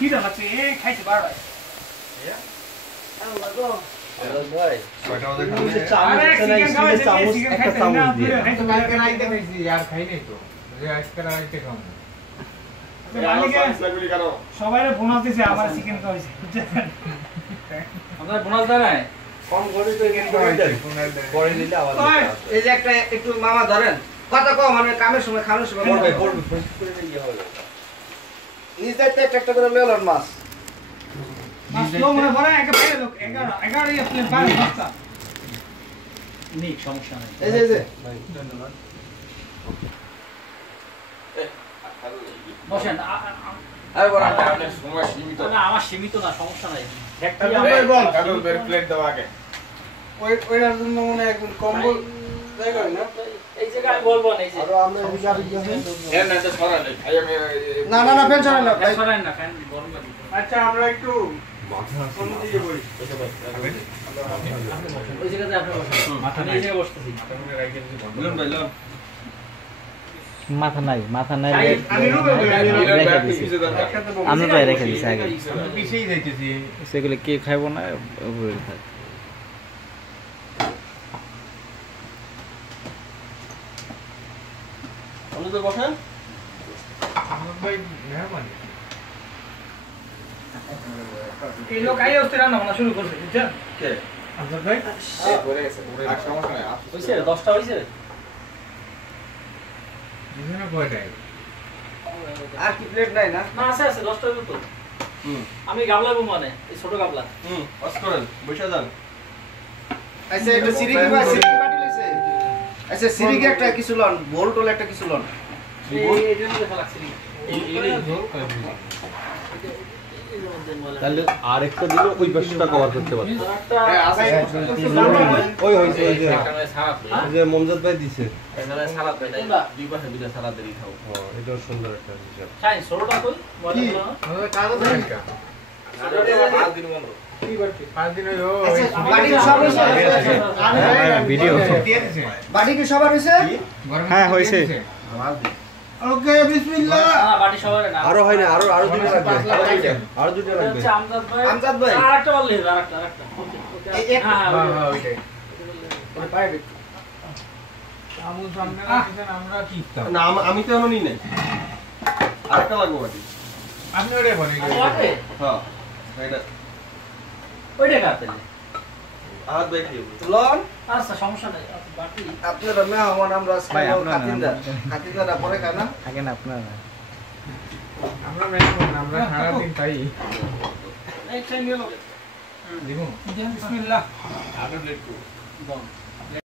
কি রে বাচ্চা এ খাইতে পারো ইয়া আল্লাহ গো ভাই কয়টা আমাদের আরে চিকেন খাওয়াই চামচ একটা চামচ দিয়ে তো কালকে রাইতে খাইছি আর খাই নাই তো যে আজকে রাইতে খাবো সবাইরে বোনাস দিছে আমার চিকেন খাওয়াইছে আপনার বোনাস দেয় নাই কম করে তো এখানে করে দিলে আবার এই যে একটা একটু মামা ধরেন কথা কম মানে কামের সময় খানোর সময় করবে করবে ফোন করে ইয়ে হবে নিজ দায়িত্বে একটা করে লইলেন মাছ মাছ তো মনে পড়ে একে বাইরে লোক 11 ইয়ে প্লেট বাইরে বাচ্চা নিক সমস্যা নাই এই যে ভাই ধন্যবাদ বসেন আরে বড় আমাদের সময় সীমিত না আমার সীমিত না সমস্যা নাই একটা বল কালুর বের প্লেট দাও আগে ওইটার জন্য মনে একদম কম্বল জায়গা না এই জায়গায় বলবো না এই যে আর আমরা হিসাব হ্যাঁ না তো সরালে খাই আমি না না না পেনশন না ভাই সরেন না ফ্যান গরম লাগে আচ্ছা আমরা একটু কোন দিকে বলি ওই জায়গাতে আপনি বসেন মাথা আমি নাই এই জায়গায় বসতেছি মাথা করে রাইতে দিছি বন্ধ বলুন ভাই লন মাথা নাই আমি রুবে রেখে দিছি আমরা তো রেখে দিছি আগে পিছেই যাইতেছি সেগুলো কে খাইবো না উপরে থাক আপনি তো বসেন ভাই মেহরবানি এই লোক আইয়ে উঠতে রান্না বান্না শুরু করছে বুঝছেন কে আচ্ছা ভাই পড়ে গেছে আর সমস্যা নাই হইছে 10টা হইছে বুঝছেন না কয়টাই আর কি প্লেট নাই না না আছে আছে 10টা হইব তো আমি গাবলাবো মানে এই ছোট গাবলা অস করেন বসে যান আচ্ছা একটা সিরিকি বা সিরিকি বাটি লইছে আচ্ছা সিরিকি একটা কিছু লন বোল টোল একটা কিছু লন এই জন্য দেখা লাগছে তাহলে আরেকটা দিলে ওই পাশটা কভার করতে পারবে ওই হইছে ওই যে এখানে সারাত ওই যে মমতাজ ভাই দিছে এখানে সারাত নাই দুই পাশে দুইটা সারাত দেই খাও এটাও সুন্দর একটা হিসাব চাই ছোটটা কই বড় আমাদের কাগজ নাই কা পাঁচ দিন বন্ধ 5 দিন হইলো বাটি কি সব হইছে ভিডিও দিয়ে দিছে বাটি কি সবার হইছে হ্যাঁ, হইছে। ওকে বিসমিল্লাহ না বাটি সবাই না আরো হয় না আরো দুটো লাগবে আরো দুটো এটা লাগবে হচ্ছে আমজাদ ভাই আমজাদ ভাই। আরেকটা বললে হবে আরেকটা ওকে ওকে হ্যাঁ হ্যাঁ হ্যাঁ হ্যাঁ ওইটাই ওরে পায়ে দে আমুল সামনে রাখছেন আমরা কি ইফতার না আমি তো এখনো নি নাই আরেকটা লাগবে বাটি আপনি ওটাই বলে ওকে হ্যাঁ এটা ওইটা কাটতে হাত ভাই কি লন আচ্ছা সমস্যা নাই বাটি আপনারা মেহমান আমরা ভাই, আপনারা খাতিরদার খাতিরদার পরে খায় না থাকেন আপনারা আমরা মেহমান আমরা সারা দিন পাই এইটা নিয়ে লোক দিব বিসমিল্লাহ আগে প্লেট দাও